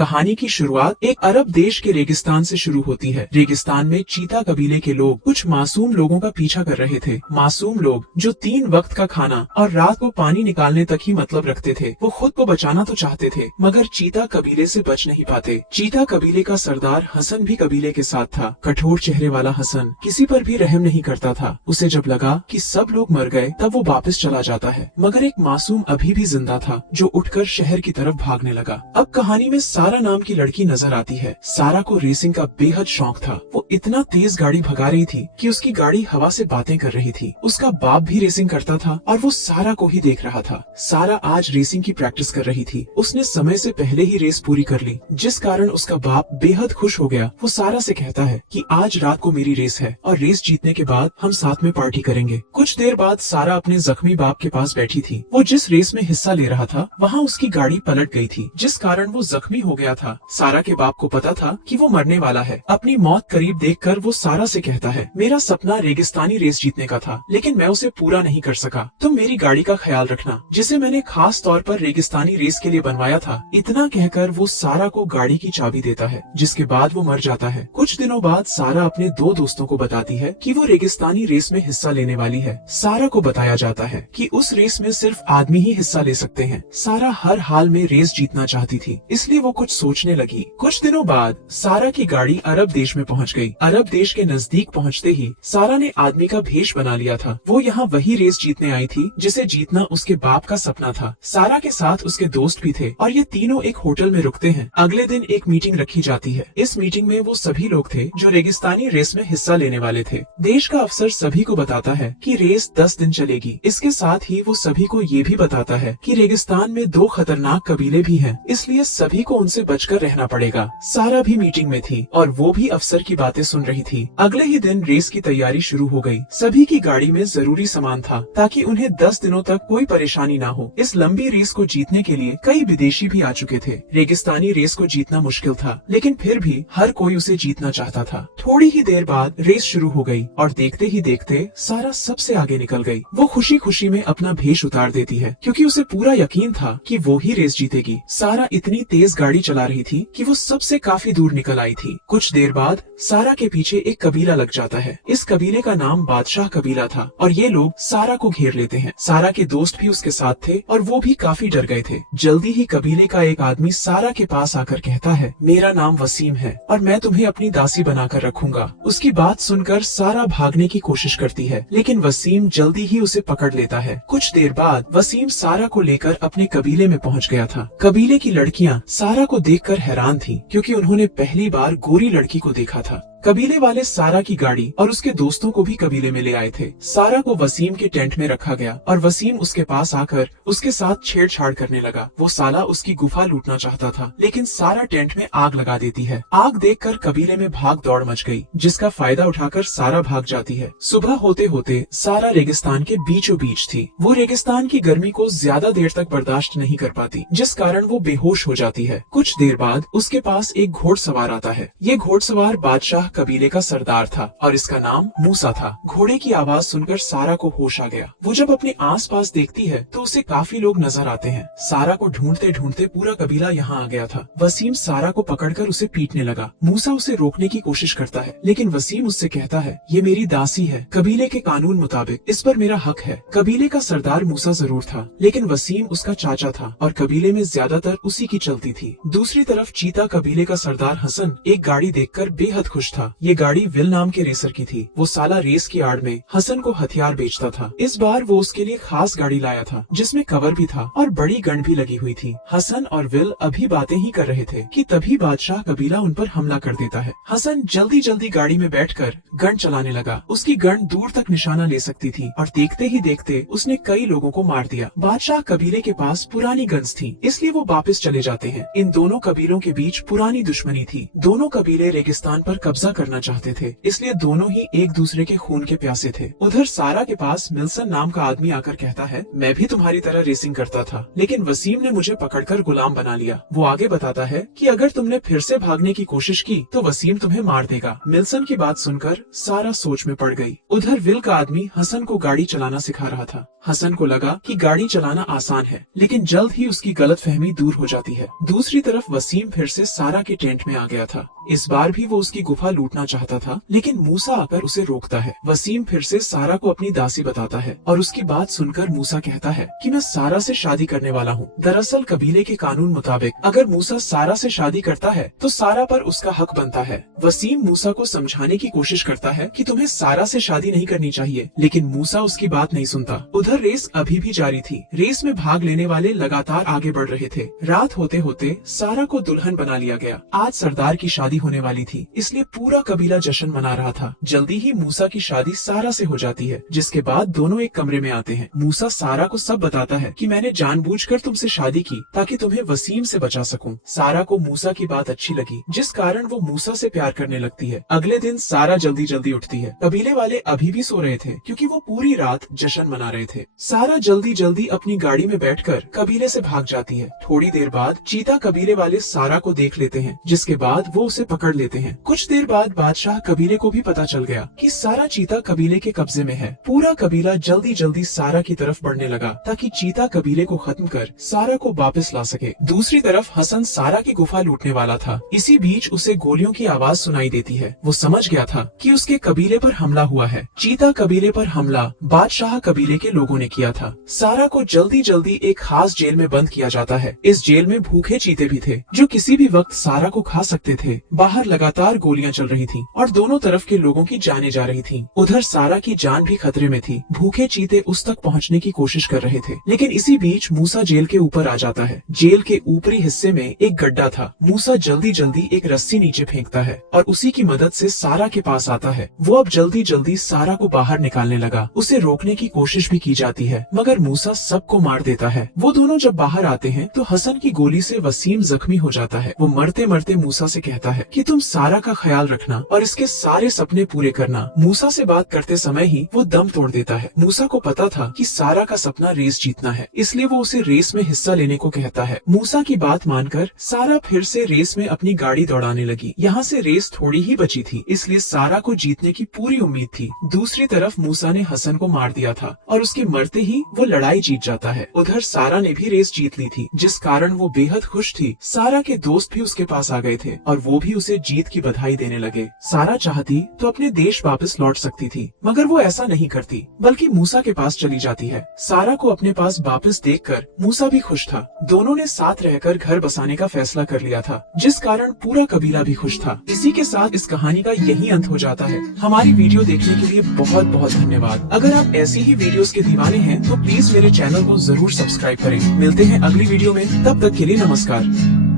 कहानी की शुरुआत एक अरब देश के रेगिस्तान से शुरू होती है। रेगिस्तान में चीता कबीले के लोग कुछ मासूम लोगों का पीछा कर रहे थे। मासूम लोग जो 3 वक्त का खाना और रात को पानी निकालने तक ही मतलब रखते थे। वो खुद को बचाना तो चाहते थे मगर चीता कबीले से बच नहीं पाते। चीता कबीले का सरदार हसन भी कबीले के साथ था। कठोर चेहरे वाला हसन किसी पर भी रहम नहीं करता था। उसे जब लगा कि सब लोग मर गए तब वो वापस चला जाता है, मगर एक मासूम अभी भी जिंदा था जो उठकर शहर की तरफ भागने लगा। अब कहानी में सारा नाम की लड़की नजर आती है। सारा को रेसिंग का बेहद शौक था। वो इतना तेज गाड़ी भगा रही थी कि उसकी गाड़ी हवा से बातें कर रही थी। उसका बाप भी रेसिंग करता था और वो सारा को ही देख रहा था। सारा आज रेसिंग की प्रैक्टिस कर रही थी। उसने समय से पहले ही रेस पूरी कर ली, जिस कारण उसका बाप बेहद खुश हो गया। वो सारा से कहता है कि आज रात को मेरी रेस है और रेस जीतने के बाद हम साथ में पार्टी करेंगे। कुछ देर बाद सारा अपने जख्मी बाप के पास बैठी थी। वो जिस रेस में हिस्सा ले रहा था वहाँ उसकी गाड़ी पलट गई थी, जिस कारण वो जख्मी हो गया था। सारा के बाप को पता था कि वो मरने वाला है। अपनी मौत करीब देखकर वो सारा से कहता है, मेरा सपना रेगिस्तानी रेस जीतने का था, लेकिन मैं उसे पूरा नहीं कर सका। तुम मेरी गाड़ी का ख्याल रखना, जिसे मैंने खास तौर पर रेगिस्तानी रेस के लिए बनवाया था। इतना कहकर वो सारा को गाड़ी की चाबी देता है, जिसके बाद वो मर जाता है। कुछ दिनों बाद सारा अपने 2 दोस्तों को बताती है कि वो रेगिस्तानी रेस में हिस्सा लेने वाली है। सारा को बताया जाता है कि उस रेस में सिर्फ आदमी ही हिस्सा ले सकते हैं। सारा हर हाल में रेस जीतना चाहती थी, इसलिए वो कुछ सोचने लगी। कुछ दिनों बाद सारा की गाड़ी अरब देश में पहुंच गई। अरब देश के नजदीक पहुंचते ही सारा ने आदमी का भेष बना लिया था। वो यहाँ वही रेस जीतने आई थी जिसे जीतना उसके बाप का सपना था। सारा के साथ उसके दोस्त भी थे और ये तीनों एक होटल में रुकते हैं। अगले दिन एक मीटिंग रखी जाती है। इस मीटिंग में वो सभी लोग थे जो रेगिस्तानी रेस में हिस्सा लेने वाले थे। देश का अफसर सभी को बताता है कि रेस 10 दिन चलेगी। इसके साथ ही वो सभी को ये भी बताता है कि रेगिस्तान में 2 खतरनाक कबीले भी हैं, इसलिए सभी को उनसे बचकर रहना पड़ेगा। सारा भी मीटिंग में थी और वो भी अफसर की बातें सुन रही थी। अगले ही दिन रेस की तैयारी शुरू हो गई। सभी की गाड़ी में जरूरी सामान था ताकि उन्हें 10 दिनों तक कोई परेशानी ना हो। इस लंबी रेस को जीतने के लिए कई विदेशी भी आ चुके थे। रेगिस्तानी रेस को जीतना मुश्किल था, लेकिन फिर भी हर कोई उसे जीतना चाहता था। थोड़ी ही देर बाद रेस शुरू हो गई और देखते ही देखते सारा सबसे आगे निकल गई। वो खुशी खुशी में अपना भेष उतार देती है, क्योंकि उसे पूरा यकीन था कि वो ही रेस जीतेगी। सारा इतनी तेज गाड़ी चला रही थी कि वो सबसे काफी दूर निकल आई थी। कुछ देर बाद सारा के पीछे एक कबीला लग जाता है। इस कबीले का नाम बादशाह कबीला था और ये लोग सारा को घेर लेते हैं। सारा के दोस्त भी उसके साथ थे और वो भी काफी डर गए थे। जल्दी ही कबीले का एक आदमी सारा के पास आकर कहता है, मेरा नाम वसीम है और मैं तुम्हें अपनी दासी बनाकर रखूंगा। उसकी बात सुनकर सारा भागने की कोशिश करती है, लेकिन वसीम जल्दी ही उसे पकड़ लेता है। कुछ देर बाद वसीम सारा को लेकर अपने कबीले में पहुंच गया था। कबीले की लड़कियां सारा को देखकर हैरान थीं, क्योंकि उन्होंने पहली बार गोरी लड़की को देखा था। कबीले वाले सारा की गाड़ी और उसके दोस्तों को भी कबीले में ले आए थे। सारा को वसीम के टेंट में रखा गया और वसीम उसके पास आकर उसके साथ छेड़छाड़ करने लगा। वो साला उसकी गुफा लूटना चाहता था, लेकिन सारा टेंट में आग लगा देती है। आग देखकर कबीले में भाग दौड़ मच गई, जिसका फायदा उठाकर सारा भाग जाती है। सुबह होते होते सारा रेगिस्तान के बीचों बीच थी। वो रेगिस्तान की गर्मी को ज्यादा देर तक बर्दाश्त नहीं कर पाती, जिस कारण वो बेहोश हो जाती है। कुछ देर बाद उसके पास एक घोड़सवार आता है। ये घोड़सवार बादशाह कबीले का सरदार था और इसका नाम मूसा था। घोड़े की आवाज सुनकर सारा को होश आ गया। वो जब अपने आसपास देखती है तो उसे काफी लोग नजर आते हैं। सारा को ढूंढते ढूंढते पूरा कबीला यहाँ आ गया था। वसीम सारा को पकड़कर उसे पीटने लगा। मूसा उसे रोकने की कोशिश करता है, लेकिन वसीम उससे कहता है, ये मेरी दासी है। कबीले के कानून मुताबिक इस पर मेरा हक है। कबीले का सरदार मूसा जरूर था, लेकिन वसीम उसका चाचा था और कबीले में ज्यादातर उसी की चलती थी। दूसरी तरफ चीता कबीले का सरदार हसन एक गाड़ी देखकर बेहद खुश था। ये गाड़ी विल नाम के रेसर की थी। वो साला रेस की आड़ में हसन को हथियार बेचता था। इस बार वो उसके लिए खास गाड़ी लाया था, जिसमें कवर भी था और बड़ी गन भी लगी हुई थी। हसन और विल अभी बातें ही कर रहे थे कि तभी बादशाह कबीला उन पर हमला कर देता है। हसन जल्दी जल्दी गाड़ी में बैठकर गन चलाने लगा। उसकी गन दूर तक निशाना ले सकती थी और देखते ही देखते उसने कई लोगों को मार दिया। बादशाह कबीले के पास पुरानी गन्स थी, इसलिए वो वापस चले जाते हैं। इन दोनों कबीलों के बीच पुरानी दुश्मनी थी। दोनों कबीले रेगिस्तान पर कब्जा मजा करना चाहते थे, इसलिए दोनों ही एक दूसरे के खून के प्यासे थे। उधर सारा के पास मिल्सन नाम का आदमी आकर कहता है, मैं भी तुम्हारी तरह रेसिंग करता था, लेकिन वसीम ने मुझे पकड़कर गुलाम बना लिया। वो आगे बताता है कि अगर तुमने फिर से भागने की कोशिश की तो वसीम तुम्हें मार देगा। मिल्सन की बात सुनकर सारा सोच में पड़ गई। उधर विल का आदमी हसन को गाड़ी चलाना सिखा रहा था। हसन को लगा कि गाड़ी चलाना आसान है, लेकिन जल्द ही उसकी गलतफहमी दूर हो जाती है। दूसरी तरफ वसीम फिर से सारा के टेंट में आ गया था। इस बार भी वो उसकी गुफा लूटना चाहता था, लेकिन मूसा आकर उसे रोकता है। वसीम फिर से सारा को अपनी दासी बताता है और उसकी बात सुनकर मूसा कहता है कि मैं सारा से शादी करने वाला हूँ। दरअसल कबीले के कानून मुताबिक अगर मूसा सारा से शादी करता है तो सारा पर उसका हक बनता है। वसीम मूसा को समझाने की कोशिश करता है कि तुम्हें सारा से शादी नहीं करनी चाहिए, लेकिन मूसा उसकी बात नहीं सुनता। उधर रेस अभी भी जारी थी। रेस में भाग लेने वाले लगातार आगे बढ़ रहे थे। रात होते होते सारा को दुल्हन बना लिया गया। आज सरदार की शादी होने वाली थी, इसलिए पूरा कबीला जश्न मना रहा था। जल्दी ही मूसा की शादी सारा से हो जाती है, जिसके बाद दोनों एक कमरे में आते हैं। मूसा सारा को सब बताता है कि मैंने जानबूझकर तुमसे शादी की ताकि तुम्हें वसीम से बचा सकूं। सारा को मूसा की बात अच्छी लगी, जिस कारण वो मूसा से प्यार करने लगती है। अगले दिन सारा जल्दी जल्दी उठती है। कबीले वाले अभी भी सो रहे थे, क्योंकि वो पूरी रात जश्न मना रहे थे। सारा जल्दी जल्दी अपनी गाड़ी में बैठकर कबीले से भाग जाती है। थोड़ी देर बाद चीता कबीले वाले सारा को देख लेते हैं, जिसके बाद वो उसे पकड़ लेते हैं। कुछ देर बाद बादशाह कबीले को भी पता चल गया कि सारा चीता कबीले के कब्जे में है। पूरा कबीला जल्दी जल्दी सारा की तरफ बढ़ने लगा ताकि चीता कबीले को खत्म कर सारा को वापस ला सके। दूसरी तरफ हसन सारा की गुफा लूटने वाला था। इसी बीच उसे गोलियों की आवाज सुनाई देती है। वो समझ गया था कि उसके कबीले पर हमला हुआ है। चीता कबीले पर हमला बादशाह कबीले के लोगों ने किया था। सारा को जल्दी जल्दी एक खास जेल में बंद किया जाता है। इस जेल में भूखे चीते भी थे, जो किसी भी वक्त सारा को खा सकते थे। बाहर लगातार गोलियां चल रही थीं और दोनों तरफ के लोगों की जानें जा रही थीं। उधर सारा की जान भी खतरे में थी। भूखे चीते उस तक पहुंचने की कोशिश कर रहे थे, लेकिन इसी बीच मूसा जेल के ऊपर आ जाता है। जेल के ऊपरी हिस्से में एक गड्ढा था। मूसा जल्दी जल्दी एक रस्सी नीचे फेंकता है और उसी की मदद से सारा के पास आता है। वो अब जल्दी जल्दी सारा को बाहर निकालने लगा। उसे रोकने की कोशिश भी की जाती है, मगर मूसा सबको मार देता है। वो दोनों जब बाहर आते हैं तो हसन की गोली से वसीम जख्मी हो जाता है। वो मरते मरते मूसा से कहता है कि तुम सारा का ख्याल रखना और इसके सारे सपने पूरे करना। मूसा से बात करते समय ही वो दम तोड़ देता है। मूसा को पता था कि सारा का सपना रेस जीतना है, इसलिए वो उसे रेस में हिस्सा लेने को कहता है। मूसा की बात मानकर सारा फिर से रेस में अपनी गाड़ी दौड़ाने लगी। यहाँ से रेस थोड़ी ही बची थी, इसलिए सारा को जीतने की पूरी उम्मीद थी। दूसरी तरफ मूसा ने हसन को मार दिया था और उसके मरते ही वो लड़ाई जीत जाता है। उधर सारा ने भी रेस जीत ली थी, जिस कारण वो बेहद खुश थी। सारा के दोस्त भी उसके पास आ गए थे और वो भी उसे जीत की बधाई देने लगे। सारा चाहती तो अपने देश वापस लौट सकती थी, मगर वो ऐसा नहीं करती, बल्कि मूसा के पास चली जाती है। सारा को अपने पास वापस देखकर मूसा भी खुश था। दोनों ने साथ रहकर घर बसाने का फैसला कर लिया था, जिस कारण पूरा कबीला भी खुश था। इसी के साथ इस कहानी का यही अंत हो जाता है। हमारी वीडियो देखने के लिए बहुत बहुत धन्यवाद। अगर आप ऐसी ही वीडियोस के दीवाने हैं तो प्लीज मेरे चैनल को जरूर सब्सक्राइब करें। मिलते हैं अगली वीडियो में, तब तक के लिए नमस्कार।